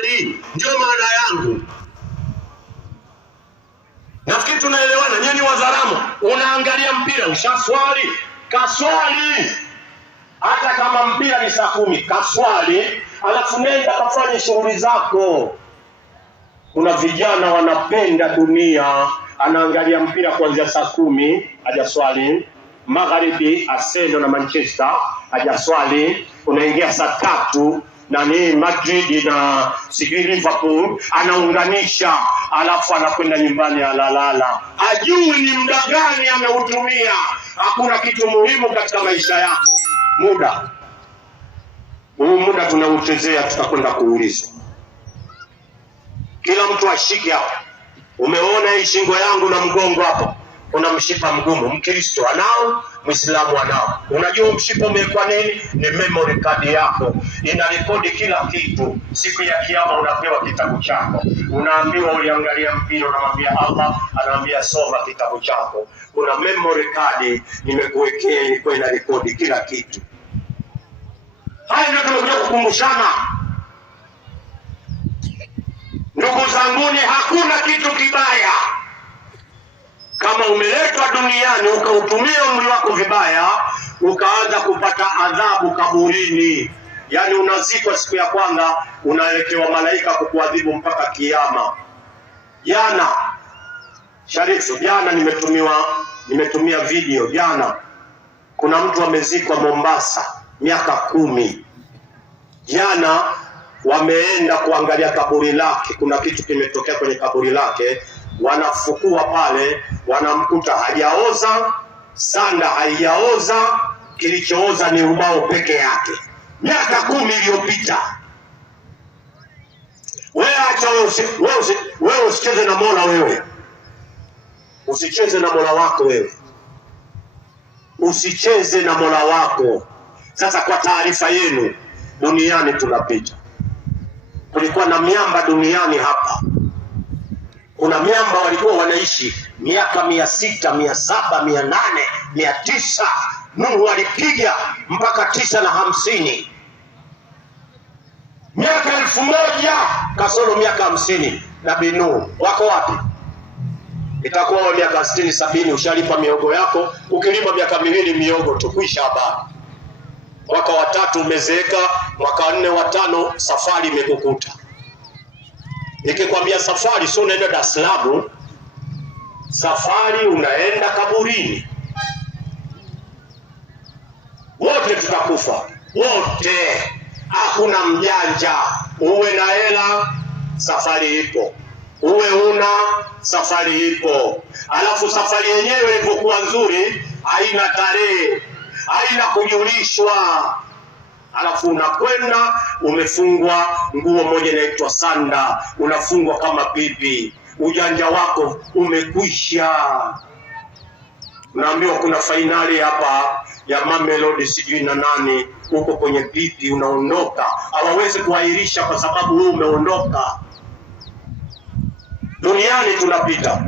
kaswali, ndio maana yangu. Nafikiri tunaelewana. Nyinyi Wazaramo, unaangalia mpira, ushaswali, kaswali. Hata kama mpira ni saa 10, kaswali, alafu nenda kafanye shughuli zako. Kuna vijana wanapenda dunia, anaangalia mpira kuanzia saa 10 hajaswali, magharibi Arsenal na Manchester hajaswali, unaingia saa 3 na ni Madrid na sijui Liverpool anaunganisha, alafu anakwenda nyumbani alalala. Hajui ni muda gani ameutumia. Hakuna kitu muhimu katika maisha yako. Muda. Huu muda tunauchezea, tutakwenda kuulizwa. Kila mtu ashike hapo. Umeona hii shingo yangu na mgongo hapo? Kuna mshipa mgumu. Mkristo anao, Muislamu anao. Unajua mshipa umewekwa nini? Ni memory card yako. Inarekodi kila kitu. Siku ya kiyama unapewa kitabu chako. Unaambiwa uliangalia mpira, unamwambia Allah, anaambia soma kitabu chako. Kuna memory card nimekuwekea, ilikuwa inarekodi kila kitu. Haya ndio tunakuja kukumbushana. Ndugu zanguni, hakuna kitu kibaya kama umeletwa duniani ukautumia umri wako vibaya, ukaanza kupata adhabu kaburini. Yani unazikwa siku ya kwanza, unaelekewa malaika kukuadhibu mpaka kiyama. Jana Sharifu, jana nimetumia video. Jana kuna mtu amezikwa Mombasa miaka 10. Jana wameenda kuangalia kaburi lake, kuna kitu kimetokea kwenye kaburi lake. Wanafukua pale, wanamkuta hajaoza, sanda haijaoza, kilichooza ni ubao peke yake. Miaka 10 iliyopita. Wewe acha, wewe usicheze na Mola wewe. Usicheze na Mola wako wewe. Usicheze na Mola wako. Sasa kwa taarifa yenu, duniani tunapita. Kulikuwa na miamba duniani hapa. Kuna miamba walikuwa wanaishi miaka 600, 700, 800, 900. Mungu alipiga mpaka 950. Miaka 1000 kasoro miaka 50. Nabii Nuh wako wapi? Itakuwa miaka 60, 70 ushalipa miogo yako. Ukilipa miaka 2 miogo tukwisha habari. Mwaka wa 3 umezeeka, mwaka wa 4 wa 5 safari imekukuta. Nikikwambia safari sio unaenda Dar es Salaam, safari unaenda kaburini. Wote tutakufa, wote. Hakuna mjanja. Uwe na hela, safari ipo. Uwe una, safari ipo. Alafu safari yenyewe ilipokuwa nzuri, haina tarehe, haina kujulishwa. Alafu unakwenda umefungwa nguo moja inaitwa sanda, unafungwa kama pipi. Ujanja wako umekwisha. Unaambiwa kuna fainali hapa ya Mamelodi sijui na nani, uko kwenye pipi, unaondoka. Hawawezi kuahirisha kwa sababu wewe umeondoka. Duniani tunapita.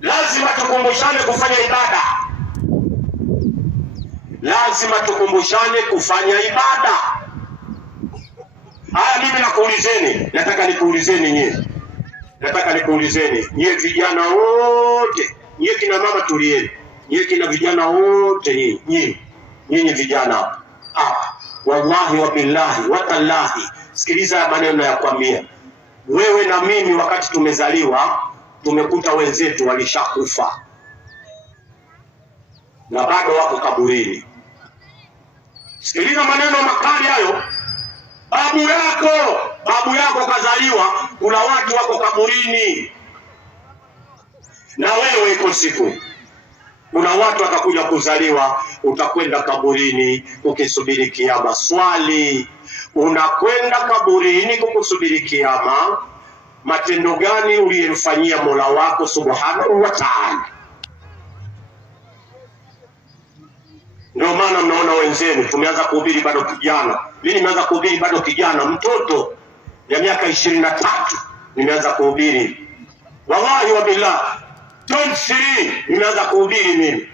Lazima tukumbushane kufanya ibada. Lazima tukumbushane kufanya ibada. Haya, mimi nakuulizeni, nataka nikuulizeni nyie vijana wote, nyie kina mama tulieni, nyie kina vijana wote, nyinyi vijana wallahi wa billahi wa tallahi, sikiliza maneno ya kwambia. Wewe na mimi wakati tumezaliwa tumekuta wenzetu walishakufa na bado wako kaburini. Sikiliza maneno makali hayo. Babu yako kazaliwa, kuna watu wako kaburini. Na wewe iko siku kuna watu watakuja kuzaliwa, utakwenda kaburini ukisubiri kiyama. Swali, unakwenda kaburini kukusubiri kiyama, matendo gani uliyemfanyia Mola wako subhanahu wa ta'ala? Ndio maana mnaona wenzenu tumeanza kuhubiri bado kijana. Mimi nimeanza kuhubiri bado kijana, mtoto ya miaka 23 nimeanza kuhubiri. Wallahi wa billah, 23 nimeanza kuhubiri mimi.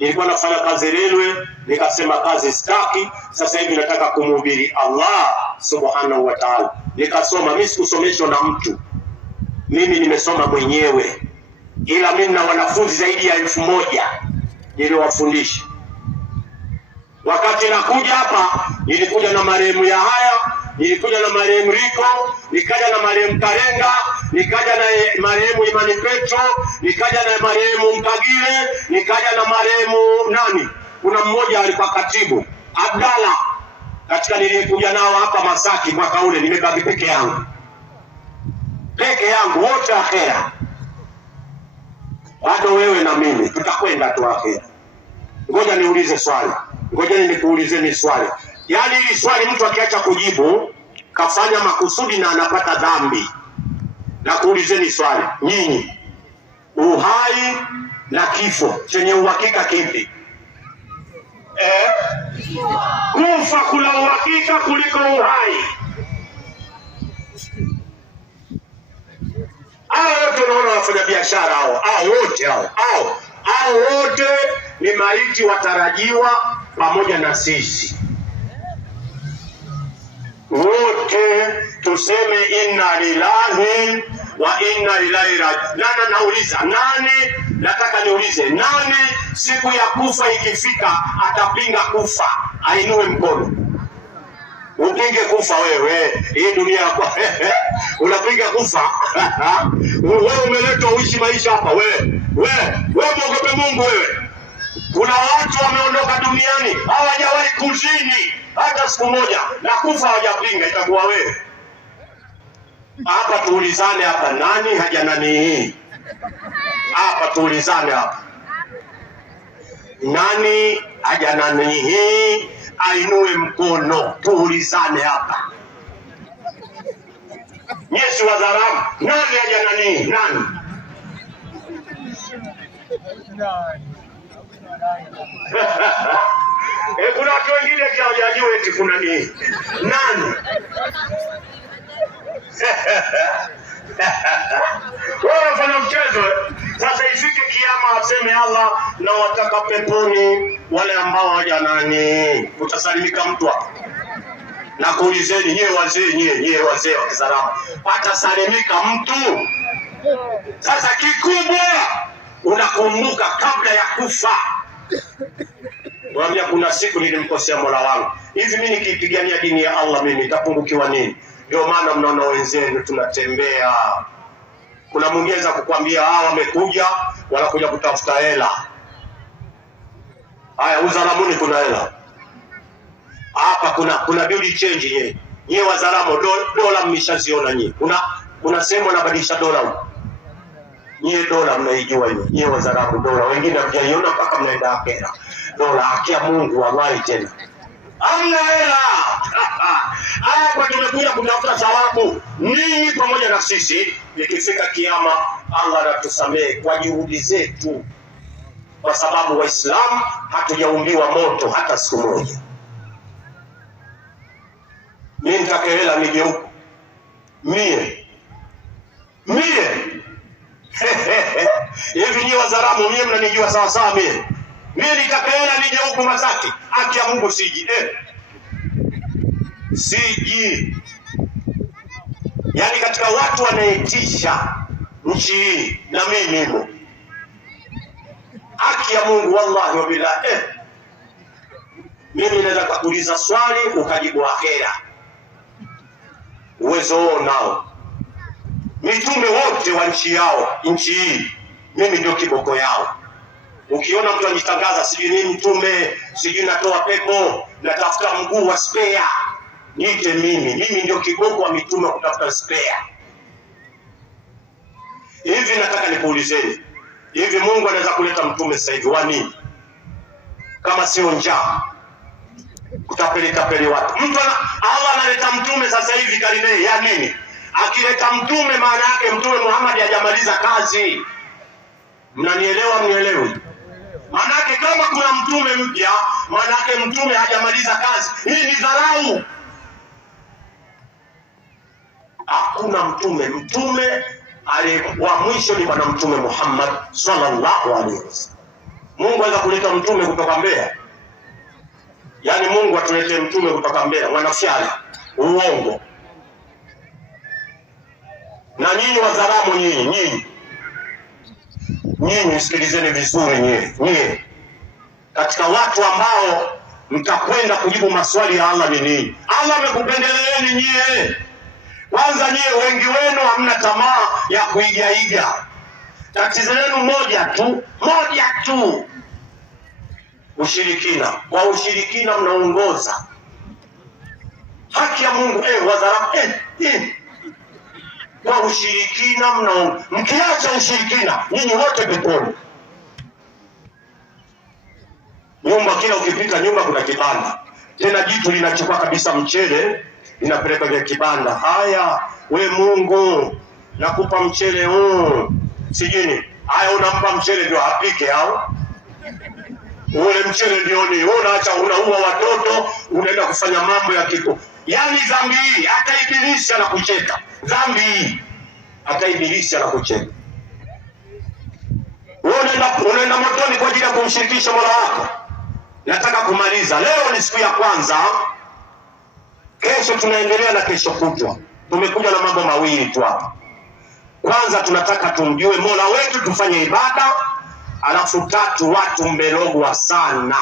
Nilikuwa nafanya kazi railway, nikasema kazi sitaki, sasa hivi nataka kumhubiri Allah subhanahu wa ta'ala. Nikasoma, mimi sikusomeshwa na mtu, mimi nimesoma mwenyewe, ila mimi na wanafunzi zaidi ya 1000 niliwafundisha. Wakati nakuja hapa, nilikuja na marehemu Yahaya, nilikuja na marehemu Riko, nikaja na marehemu Karenga, nikaja na marehemu Imani Petro, nikaja na marehemu Mkagile, nikaja na marehemu nani? Kuna mmoja alikuwa katibu, Abdalla. Katika nilikuja nao hapa Masaki mwaka ule, nimebaki peke yangu. Peke yangu, wote akhera. Bado wewe na mimi tutakwenda tu akhera. Ngoja niulize swali. Ngoja nikuulizeni swali. Yaani hili swali mtu akiacha kujibu kafanya makusudi na anapata dhambi. Na kuulizeni swali, nyinyi, uhai na kifo chenye uhakika kipi? Kufa kuna uhakika kuliko uhai. Hao wote unaona wafanya biashara hao wote ni maiti watarajiwa pamoja na sisi. Wote tuseme inna lillahi wa inna ilaihi raji'un. Nauliza nani, nataka niulize nani siku ya kufa ikifika atapinga kufa? Ainue mkono. Upinge kufa wewe. Hii dunia kwa unapinga kufa. Wewe umeletwa uishi maisha hapa wewe. Muogope Mungu wewe. Kuna watu wameondoka duniani hawajawahi kuzini hata siku moja na kufa hawajapinga, itakuwa wewe. Hapa tuulizane hapa, nani haja nani hii? Hapa tuulizane hapa. Nani haja nani hii? Ainue mkono, tuulizane hapa. Yesu wa Zaramu, nani haja nani? Nani? Kuna watu wengine hawajajua eti kuna nini. Nani? Wewe unafanya mchezo. Sasa ifike kiyama aseme Allah na wataka peponi wale ambao hawaja nani. Utasalimika mtu hapa. Na kuulizeni nyie wazee wa Kizaramu, atasalimika mtu? Sasa kikubwa unakumbuka kabla ya kufa. Mwambia kuna siku nilimkosea Mola wangu. Hivi mimi nikipigania dini ya Allah mimi nitapungukiwa nini? Ndio maana mnaona wenzenu tunatembea. Kuna mwingine za kukwambia wamekuja wanakuja kutafuta hela. Haya, Uzaramuni kuna hela. Hapa kuna beauty change nyie Wazaramo, dola mmeshaziona nyie. Kuna sehemu wanabadilisha dola huko. Nyie dola mnaijua nyie Wazaramo dola. Wengine hamjaiona mpaka mnaenda akhera. Dola akia Mungu wallahi tena. Hamna hela. Hapa tumekuja kutafuta thawabu. Ninyi pamoja na sisi, nikifika kiyama Allah atatusamehe kwa juhudi zetu. Kwa sababu Waislamu hatujaumbiwa moto hata siku moja. Mimi nitakaela nije huko. Mie. Hivi nyinyi Wazaramu mie mnanijua sawa sawa mie. Mimi nitakaela nije huko Masaki. Haki ya Mungu siji. Siji. Yaani katika watu wanaitisha nchi hii na mimi nimo. Haki ya Mungu wallahi wa billahi. Mimi naweza kukuuliza swali ukajibu akhera. Uwezo nao. Mitume wote wa nchi hii mimi ndio kiboko yao. Ukiona mtu anitangaza sijui mimi mtume, sijui natoa pepo, natafuta mguu wa spare, niite mimi ndio kiboko wa mitume kutafuta spare. Hivi nataka nikuulizeni, hivi Mungu anaweza kuleta mtume sasa hivi wa nini? Kama sio njaa. Kutapeleka watu. Allah analeta mtume sasa hivi karine ya nini? Akileta mtume maana yake mtume Muhammad hajamaliza kazi. Mnanielewa mnielewi? Maana yake kama kuna mtume mpya, maana yake mtume hajamaliza kazi. Hii ni dharau. Hakuna mtume wa mwisho ni bwana mtume Muhammad sallallahu alaihi wasallam. Mungu anaweza kuleta mtume kutoka Mbeya? Yaani Mungu atuletee mtume kutoka Mbeya? Mwanafyala, uongo. Na nyinyi Wazaramo, nyinyi sikilizeni vizuri, nyinyi katika watu ambao mtakwenda kujibu maswali ya Allah ni nini? Allah amekupendeleeni nyie. Kwanza nyie wengi wenu hamna tamaa ya kuigaiga. Tatizo lenu moja tu, ushirikina. Kwa ushirikina mnaongoza. Haki ya Mungu Wazaramo kwa ushirikina mkiacha ushirikina nyinyi wote peponi. Nyumba kila ukipita nyumba kuna kibanda. Tena jitu linachukua kabisa mchele linapeleka kwenye kibanda. Haya, we Mungu nakupa mchele huu. Sijini. Haya, unampa mchele ndio apike au? Ule mchele ndio ni unaacha, unaua watoto, unaenda kufanya mambo ya kitu. Yaani dhambi hii hata ibilisi anakucheka. Dhambi hii hata ibilisi anakucheka. Unaenda motoni kwa ajili ya kumshirikisha Mola wako. Nataka kumaliza. Leo ni siku ya kwanza. Kesho tunaendelea na kesho kutwa. Tumekuja na mambo mawili tu hapa. Kwanza tunataka tumjue Mola wetu, tufanye ibada. Alafu tatu, watu mmelogwa sana.